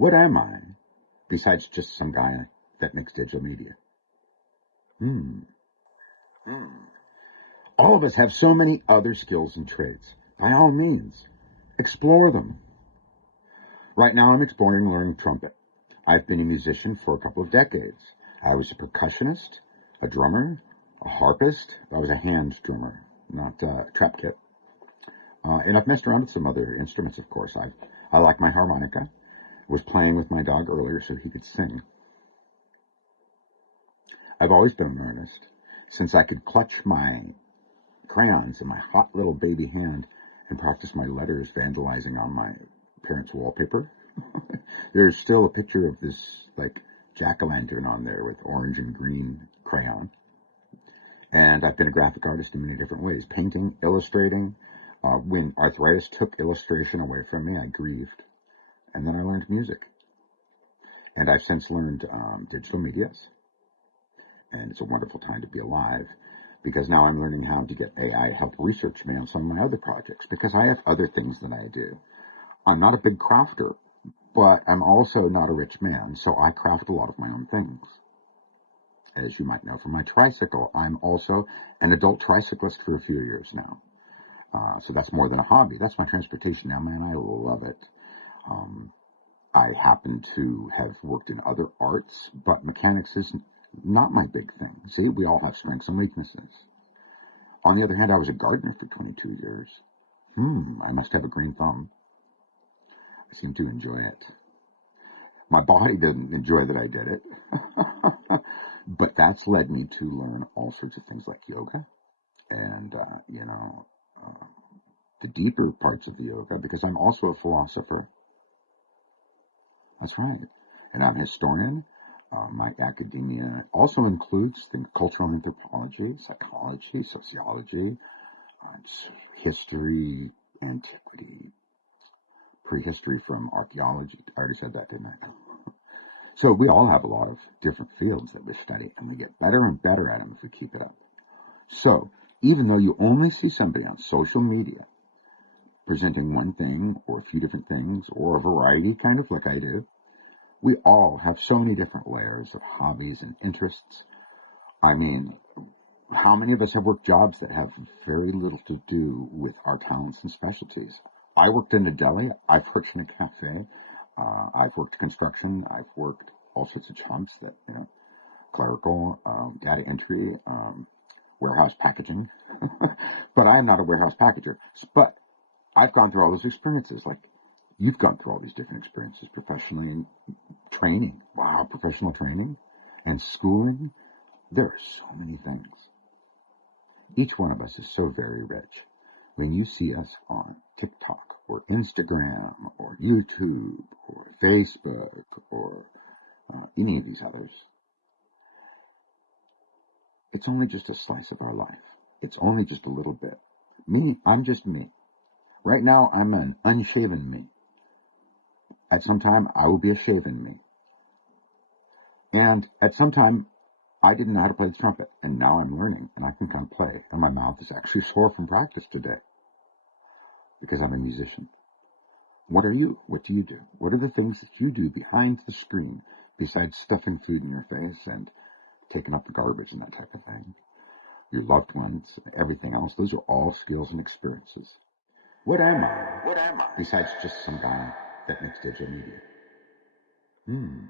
What am I, besides just some guy that makes digital media? Hmm. All of us have so many other skills and traits. By all means, explore them. Right now, I'm exploring learning trumpet. I've been a musician for a couple of decades. I was a percussionist, a drummer, a harpist. I was a hand drummer, not a trap kit. And I've messed around with some other instruments, of course. I like my harmonica. Was playing with my dog earlier so he could sing. I've always been an artist. Since I could clutch my crayons in my hot little baby hand and practice my letters vandalizing on my parents' wallpaper. There's still a picture of this, like, jack-o'-lantern on there with orange and green crayon. And I've been a graphic artist in many different ways. Painting, illustrating. When arthritis took illustration away from me, I grieved. And then I learned music. And I've since learned digital medias. And it's a wonderful time to be alive, because now I'm learning how to get AI to help research me on some of my other projects, because I have other things that I do. I'm not a big crafter, but I'm also not a rich man, so I craft a lot of my own things. As you might know from my tricycle, I'm also an adult tricyclist for a few years now. So that's more than a hobby. That's my transportation now, man. I love it. I happen to have worked in other arts, but mechanics is not my big thing. See, we all have strengths and weaknesses. On the other hand, I was a gardener for 22 years. I must have a green thumb. I seem to enjoy it. My body didn't enjoy that I did it. But that's led me to learn all sorts of things like yoga and, the deeper parts of the yoga, because I'm also a philosopher. That's right. And I'm a historian. My academia also includes cultural anthropology, psychology, sociology, history, antiquity, prehistory from archaeology. I already said that, didn't I? So we all have a lot of different fields that we study, and we get better and better at them if we keep it up. So even though you only see somebody on social media presenting one thing or a few different things or a variety, kind of like I do, we all have so many different layers of hobbies and interests. I mean, how many of us have worked jobs that have very little to do with our talents and specialties? I worked in a deli. I've worked in a cafe. I've worked construction. I've worked all sorts of jobs that, clerical, data entry, warehouse packaging. But I'm not a warehouse packager. But I've gone through all those experiences. Like, you've gone through all these different experiences professionally. Training. Wow, professional training and schooling. There are so many things. Each one of us is so very rich. When you see us on TikTok or Instagram or YouTube or Facebook or any of these others, it's only just a slice of our life. It's only just a little bit. Me, I'm just me. Right now, I'm an unshaven me. At some time, I will be a shaven me. And at some time, I didn't know how to play the trumpet, and now I'm learning, and I can kind of play. And my mouth is actually sore from practice today, because I'm a musician. What are you? What do you do? What are the things that you do behind the screen, besides stuffing food in your face and taking up the garbage and that type of thing? Your loved ones, everything else, those are all skills and experiences. What am I? Besides just some guy that makes digital media. Hmm.